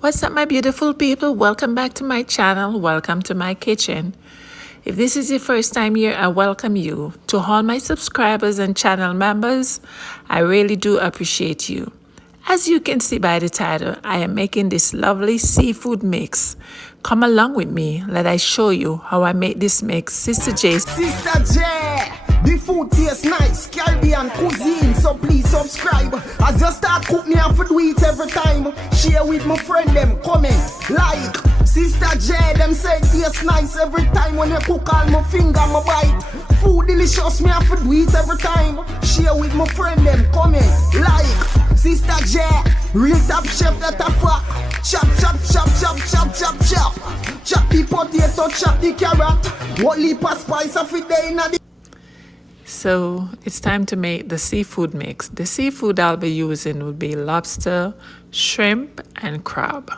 What's up, my beautiful people? Welcome back to my channel. Welcome to my kitchen. If this is your first time here, I welcome you. To all my subscribers and channel members, I really do appreciate you. As you can see by the title, I am making this lovely seafood mix. Come along with me. Let I show you how I make this mix. Sister J. The food tastes nice, Caribbean cuisine, so please subscribe. As you start cooking, you have to do it every time. Share with my friend them, comment, like. Sister J, them say it tastes nice every time. When you cook all my finger, my bite. Food delicious, me have to do it every time. Share with my friend them, comment, like. Sister J, real top chef that a fuck. Chop, chop, chop, chop, chop, chop, chop. Chop the potato, chop the carrot. What leap of spice of it there in the... So it's time to make the seafood mix. The seafood I'll be using will be lobster, shrimp, and crab.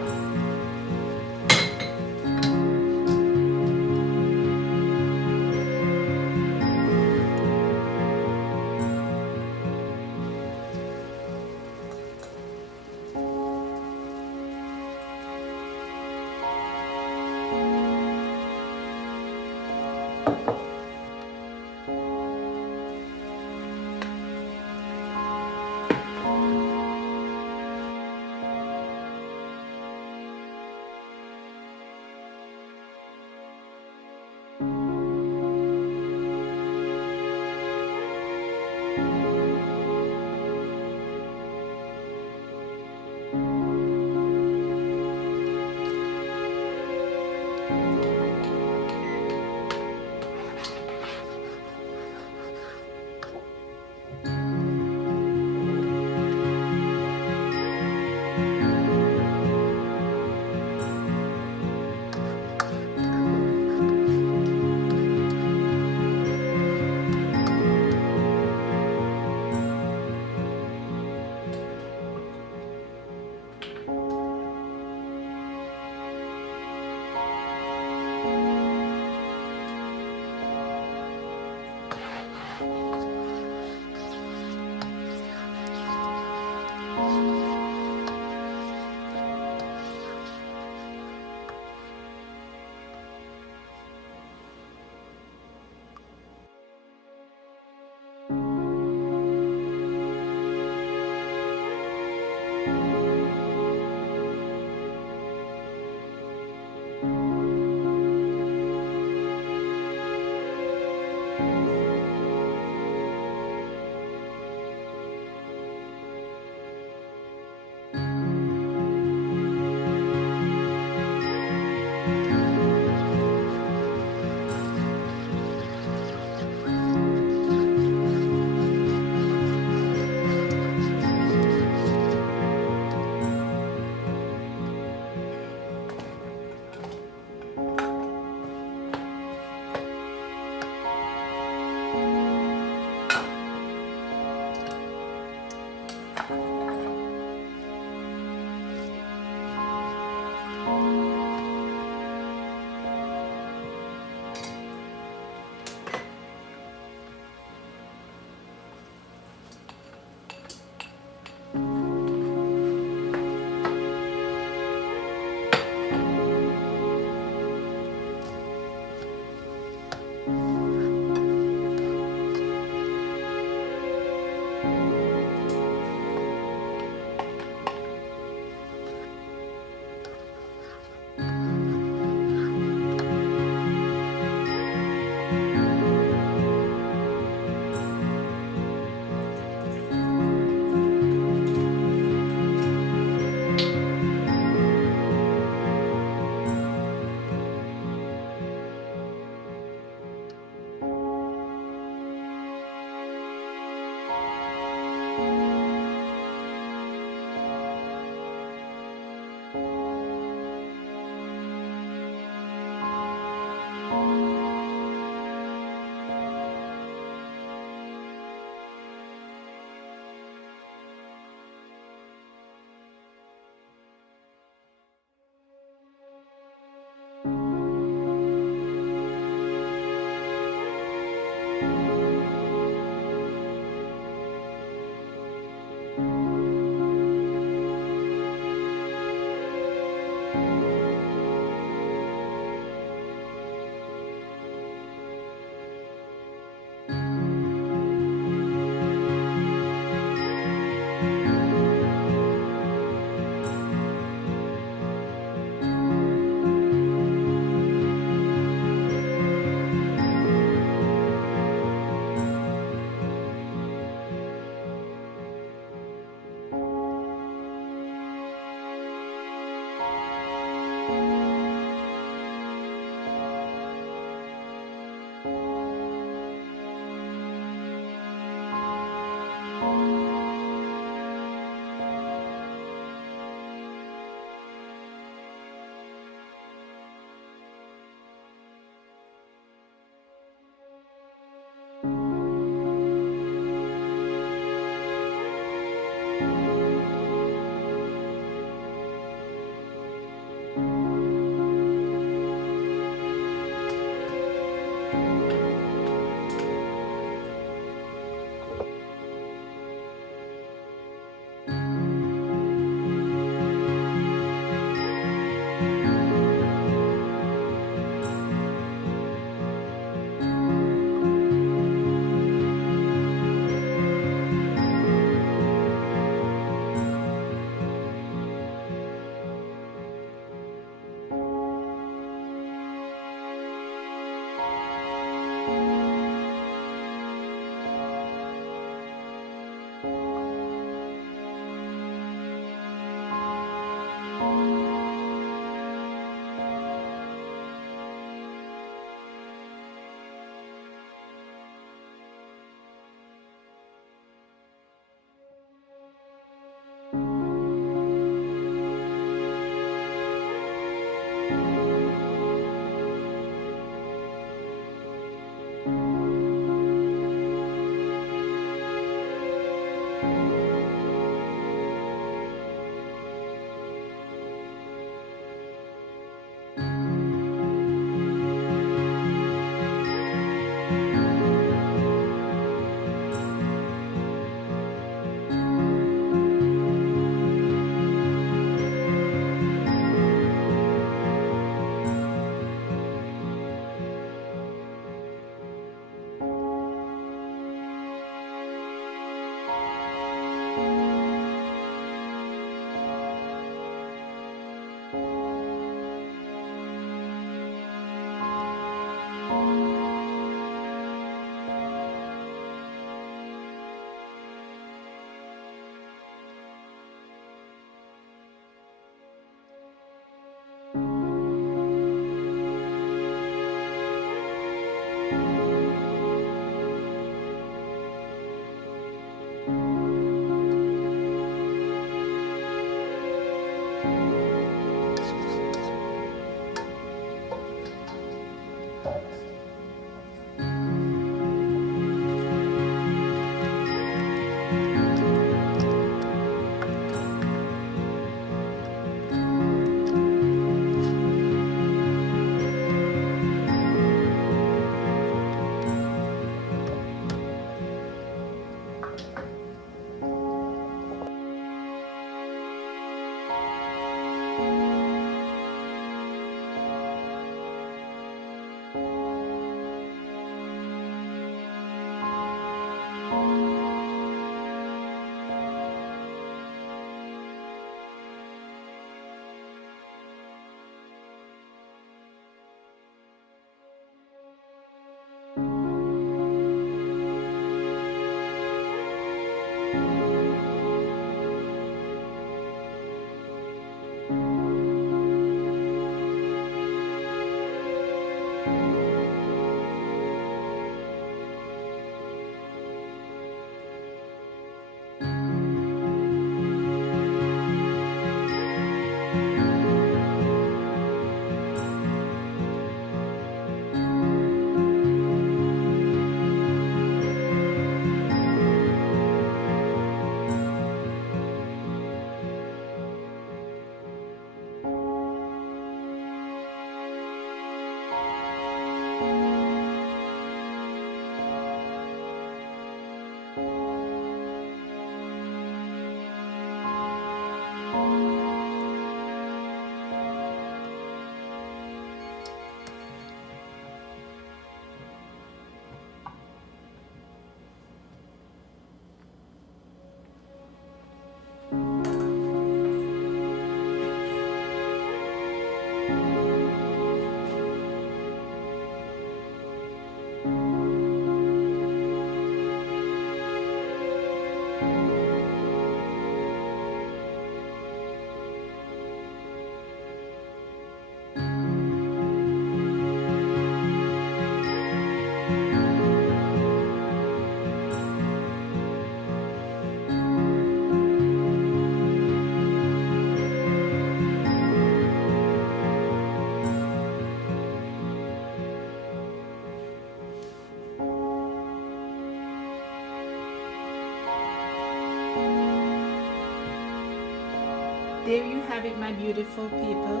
There you have it, my beautiful people.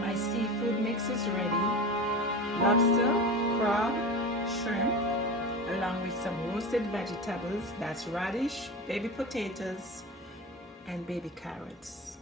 My seafood mix is ready. Lobster, crab, shrimp, along with some roasted vegetables. That's radish, baby potatoes, and baby carrots.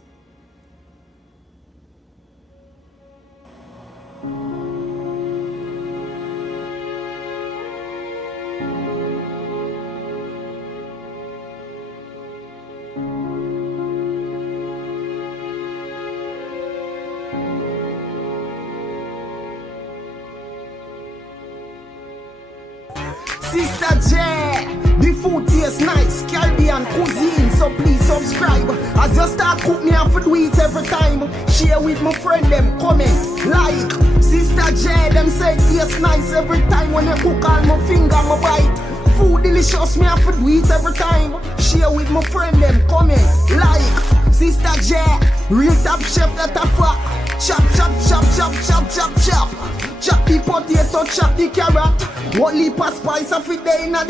Sister J, the food tastes nice, Caribbean cuisine, so please subscribe. As you start cook me, I have to do it every time. Share with my friend them, comment, like. Sister J, them say it tastes nice every time. When you cook all my finger, my bite. Food delicious, me have to do it every time. Share with my friend them, comment, like. Sister J, real top chef that a fuck. Chop, chop, chop, chop, chop, chop, chop. Chop the potato, chop the carrot. What leap of spice of it there in the